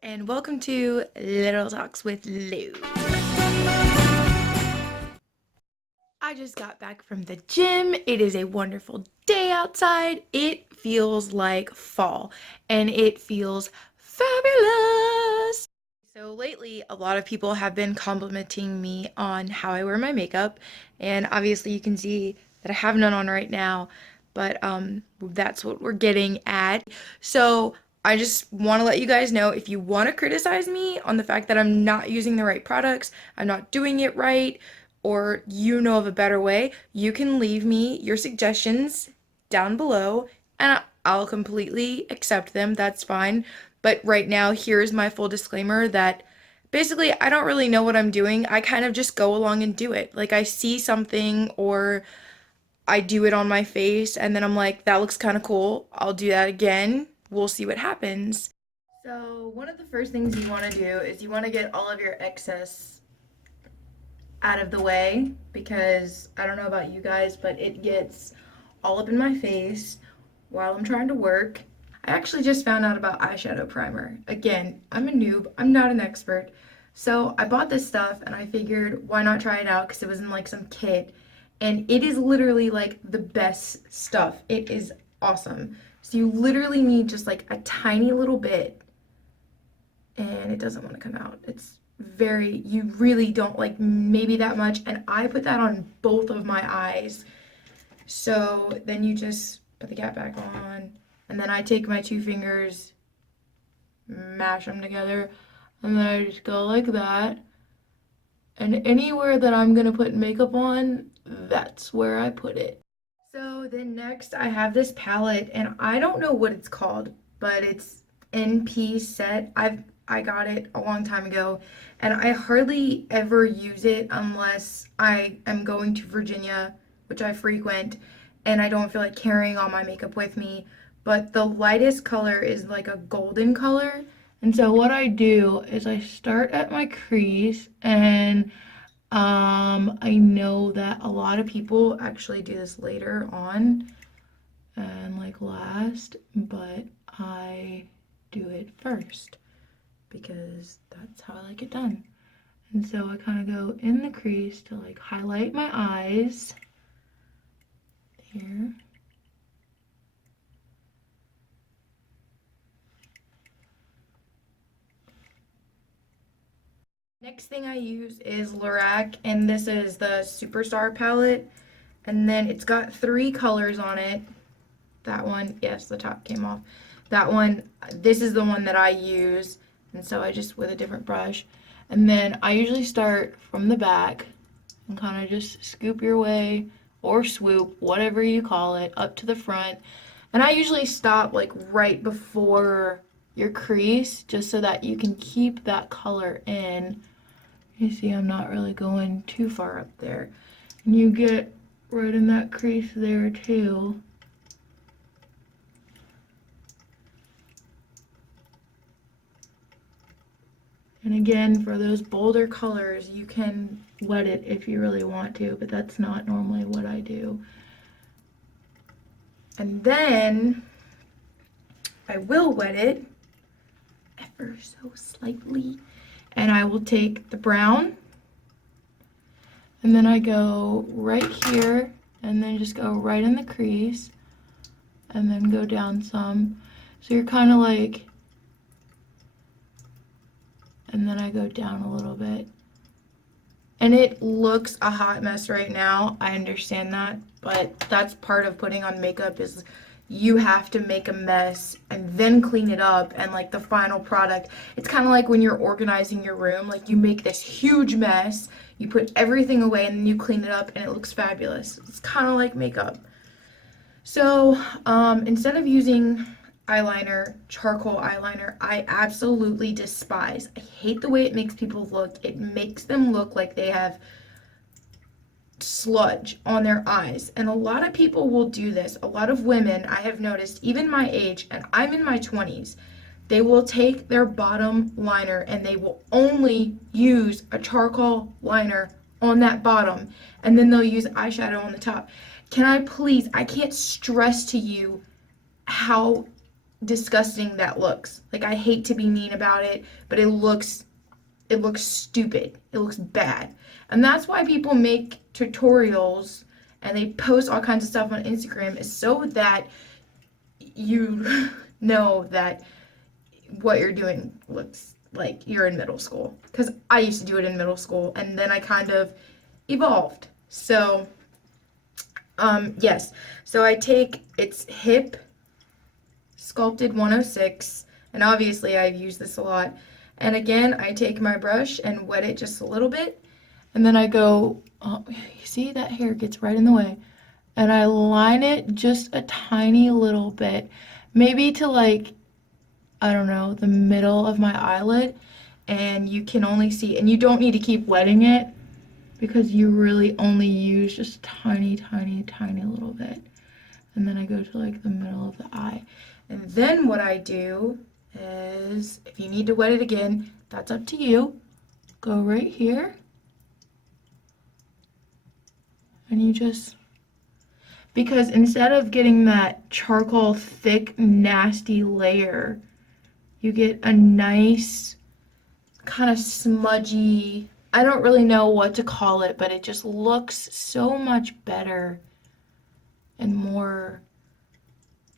and welcome to Little Talks with Lou. I just got back from the gym. It is a wonderful day outside. It feels like fall and it feels fabulous. So lately, a lot of people have been complimenting me on how I wear my makeup, and obviously you can see that I have none on right now, but that's what we're getting at. So I just want to let you guys know, if you want to criticize me on the fact that I'm not using the right products, I'm not doing it right, or you know of a better way, you can leave me your suggestions down below and I'll completely accept them. That's fine. But right now, here's my full disclaimer that basically I don't really know what I'm doing. I kind of just go along and do it. Like I see something or I do it on my face and then I'm like, that looks kind of cool. I'll do that again. We'll see what happens. So, one of the first things you want to do is you want to get all of your excess out of the way, because I don't know about you guys, but it gets all up in my face while I'm trying to work. I actually just found out about eyeshadow primer. Again, I'm a noob, I'm not an expert. So I bought this stuff and I figured why not try it out, because it was in like some kit. And it is literally like the best stuff. It is awesome. So you literally need just like a tiny little bit, and it doesn't want to come out. You really don't, like, maybe that much, and I put that on both of my eyes. So then you just put the cap back on, and then I take my two fingers, mash them together, and then I just go like that. And anywhere that I'm gonna put makeup on, that's where I put it. So then next I have this palette, and I don't know what it's called, but it's NP Set. I got it a long time ago, and I hardly ever use it unless I am going to Virginia, which I frequent, and I don't feel like carrying all my makeup with me. But the lightest color is like a golden color. And so what I do is I start at my crease, and I know that a lot of people actually do this later on and like last, but I do it first because that's how I like it done. And so I kind of go in the crease to like highlight my eyes here. Next thing I use is Lorac, and this is the Superstar palette, and then it's got 3 colors on it. That one, yes, the top came off. That one, this is the one that I use, and so I just, with a different brush. And then I usually start from the back and kind of just scoop your way, or swoop, whatever you call it, up to the front. And I usually stop like right before your crease, just so that you can keep that color in. You see, I'm not really going too far up there. And you get right in that crease there too. And again, for those bolder colors, you can wet it if you really want to, but that's not normally what I do. And then I will wet it ever so slightly, and I will take the brown, and then I go right here, and then just go right in the crease, and then go down some. So you're kind of like, and then I go down a little bit. And it looks a hot mess right now. I understand that, but that's part of putting on makeup, is you have to make a mess and then clean it up, and like the final product, it's kind of like when you're organizing your room, like you make this huge mess, you put everything away, and then you clean it up and it looks fabulous. It's kind of like makeup. So instead of using eyeliner, charcoal eyeliner, I absolutely despise. I hate the way it makes people look. It makes them look like they have sludge on their eyes. And a lot of people will do this. A lot of women, I have noticed, even my age, and I'm in my 20s, they will take their bottom liner and they will only use a charcoal liner on that bottom, and then they'll use eyeshadow on the top. Can I please, I can't stress to you how disgusting that looks. Like, I hate to be mean about it, but it looks stupid. It looks bad. And that's why people make tutorials and they post all kinds of stuff on Instagram, is so that you know that what you're doing looks like you're in middle school. Because I used to do it in middle school, and then I kind of evolved. So, yes. So I take its Hip Sculpted 106, and obviously I've used this a lot. And again, I take my brush and wet it just a little bit, and then I go, oh, you see that hair gets right in the way, and I line it just a tiny little bit, maybe to like, I don't know, the middle of my eyelid, and you can only see, and you don't need to keep wetting it because you really only use just tiny, tiny, tiny little bit. And then I go to like the middle of the eye. And then what I do is, if you need to wet it again, that's up to you. Go right here. And you just, because instead of getting that charcoal thick, nasty layer, you get a nice kind of smudgy, I don't really know what to call it, but it just looks so much better and more,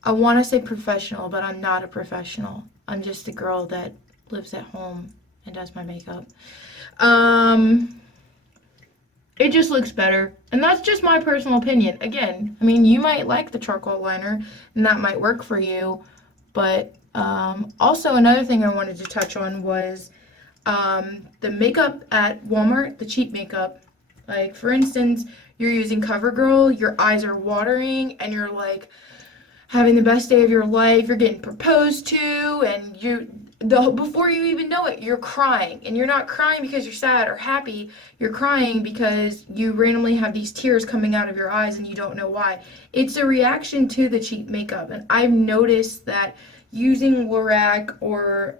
I want to say professional, but I'm not a professional. I'm just a girl that lives at home and does my makeup. It just looks better. And that's just my personal opinion. Again, I mean, you might like the charcoal liner and that might work for you. But also another thing I wanted to touch on was the makeup at Walmart, the cheap makeup. Like, for instance, you're using CoverGirl, your eyes are watering, and you're like having the best day of your life, you're getting proposed to, and before you even know it, you're crying. And you're not crying because you're sad or happy, you're crying because you randomly have these tears coming out of your eyes and you don't know why. It's a reaction to the cheap makeup, and I've noticed that using Lorac or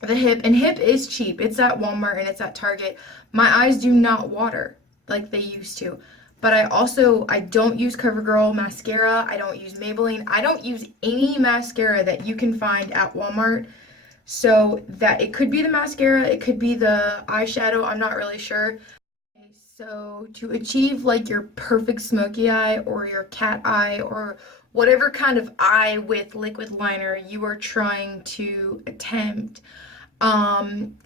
the Hip, and Hip is cheap. It's at Walmart and it's at Target. My eyes do not water like they used to. But I don't use CoverGirl mascara. I don't use Maybelline. I don't use any mascara that you can find at Walmart. So that it could be the mascara, it could be the eyeshadow, I'm not really sure. Okay, so to achieve like your perfect smoky eye or your cat eye or whatever kind of eye with liquid liner you are trying to attempt,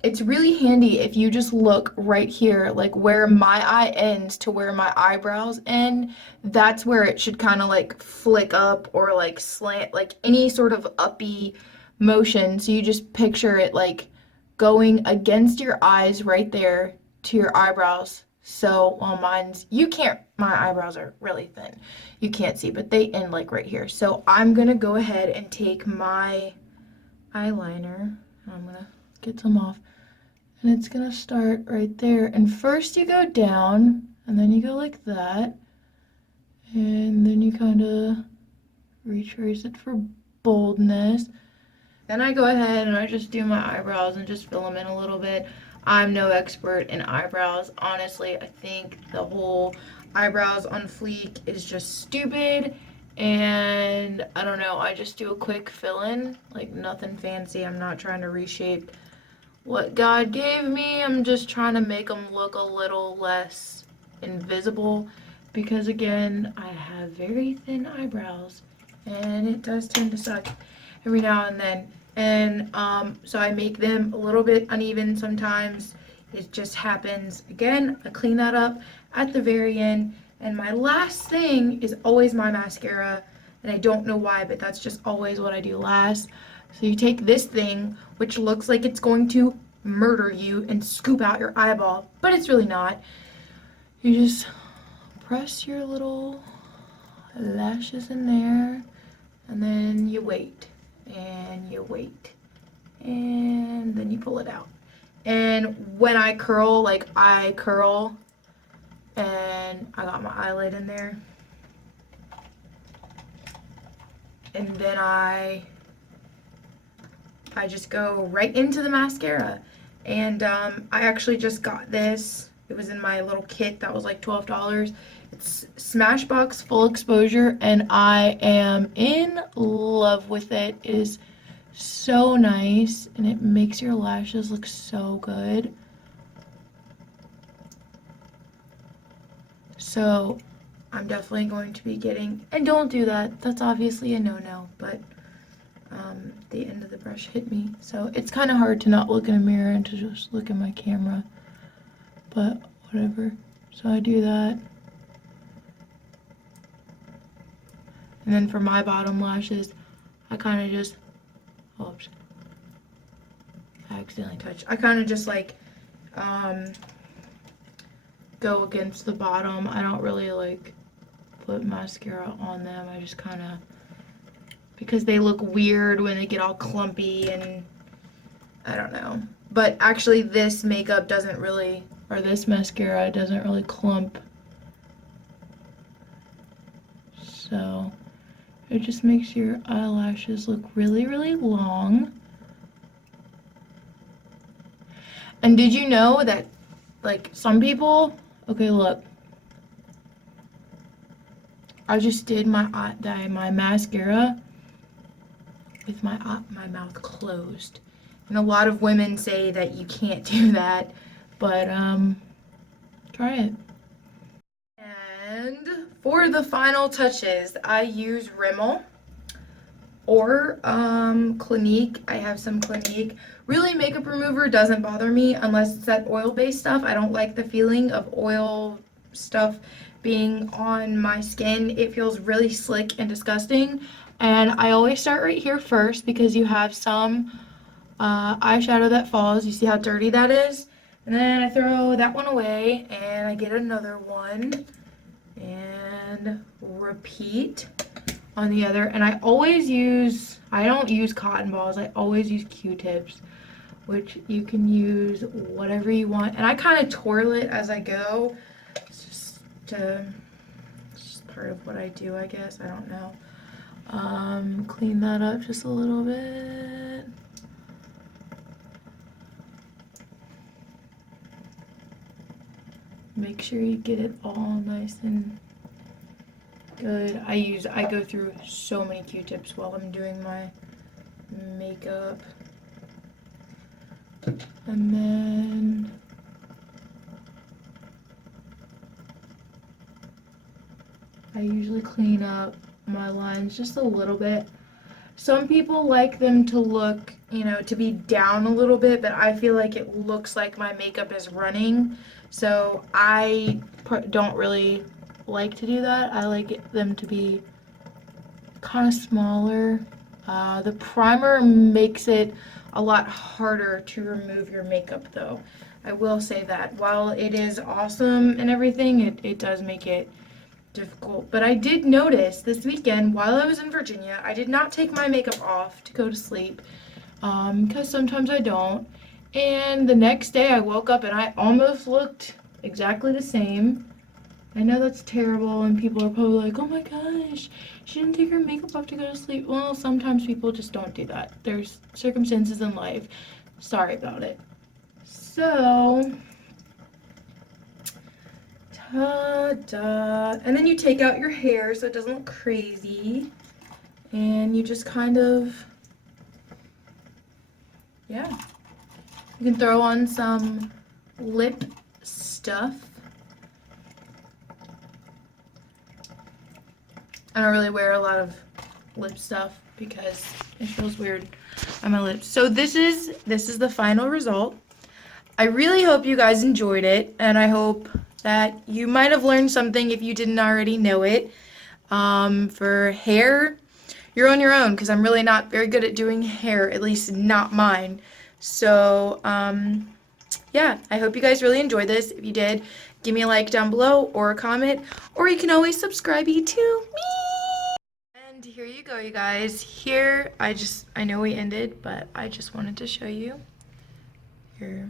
it's really handy if you just look right here, like where my eye ends to where my eyebrows end. That's where it should kind of like flick up or like slant, like any sort of uppy motion. So you just picture it like going against your eyes right there to your eyebrows. So, well, my eyebrows are really thin. You can't see, but they end like right here. So I'm gonna go ahead and take my eyeliner, and I'm gonna get some off, and it's gonna start right there. And first you go down, and then you go like that, and then you kind of retrace it for boldness. Then I go ahead and I just do my eyebrows and just fill them in a little bit. I'm no expert in eyebrows. Honestly, I think the whole eyebrows on fleek is just stupid, and I don't know, I just do a quick fill-in, like nothing fancy. I'm not trying to reshape what God gave me. I'm just trying to make them look a little less invisible because, again, I have very thin eyebrows and it does tend to suck every now and then. And so I make them a little bit uneven sometimes. It just happens. Again, I clean that up at the very end. And my last thing is always my mascara. And I don't know why, but that's just always what I do last. So you take this thing, which looks like it's going to murder you and scoop out your eyeball, but it's really not. You just press your little lashes in there, and then you wait, and you wait, and then you pull it out. And when I curl, like I curl, and I got my eyelid in there, and then I just go right into the mascara. And I actually just got this It was in my little kit that was like $12. It's Smashbox Full Exposure, and I am in love with it. It is so nice, and it makes your lashes look so good. So I'm definitely going to be getting, and don't do that, that's obviously a no-no, but the end of the brush hit me, so it's kind of hard to not look in a mirror and to just look in my camera, but whatever. So I do that, and then for my bottom lashes, I kind of just, oops, I accidentally touched, I kind of just like go against the bottom. I don't really like put mascara on them. I just kind of, because they look weird when they get all clumpy, and I don't know. But actually this makeup doesn't really, or this mascara doesn't really clump. So it just makes your eyelashes look really, really long. And did you know that, like, some people, okay, look, I just did my mascara with my mouth closed. And a lot of women say that you can't do that, but try it. And for the final touches, I use Rimmel or Clinique. I have some Clinique. Really, makeup remover doesn't bother me unless it's that oil-based stuff. I don't like the feeling of oil stuff being on my skin. It feels really slick and disgusting. And I always start right here first because you have some eyeshadow that falls. You see how dirty that is? And then I throw that one away and I get another one and repeat on the other. And I always use, I don't use cotton balls, I always use Q-tips, which you can use whatever you want. And I kind of twirl it as I go. It's just part of what I do, I guess. I don't know. Clean that up just a little bit. Make sure you get it all nice and good. I go through so many Q-tips while I'm doing my makeup. And then I usually clean up my lines just a little bit. Some people like them to look, you know, to be down a little bit, but I feel like it looks like my makeup is running. So I don't really like to do that. I like them to be kind of smaller. The primer makes it a lot harder to remove your makeup though. I will say that. While it is awesome and everything, it does make it difficult. But I did notice this weekend while I was in Virginia, I did not take my makeup off to go to sleep because sometimes I don't. And the next day I woke up and I almost looked exactly the same. I know that's terrible and people are probably like, oh my gosh, she didn't take her makeup off to go to sleep. Well, sometimes people just don't do that. There's circumstances in life. Sorry about it. So, ta-da. And then you take out your hair so it doesn't look crazy. And you just kind of, yeah. You can throw on some lip stuff. I don't really wear a lot of lip stuff because it feels weird on my lips. So this is the final result. I really hope you guys enjoyed it, and I hope that you might have learned something if you didn't already know it. For hair, you're on your own because I'm really not very good at doing hair, at least not mine. So yeah, I hope you guys really enjoyed this. If you did, give me a like down below or a comment, or you can always subscribe to me. And here you go, you guys. Here, I know we ended, but I just wanted to show you. Here.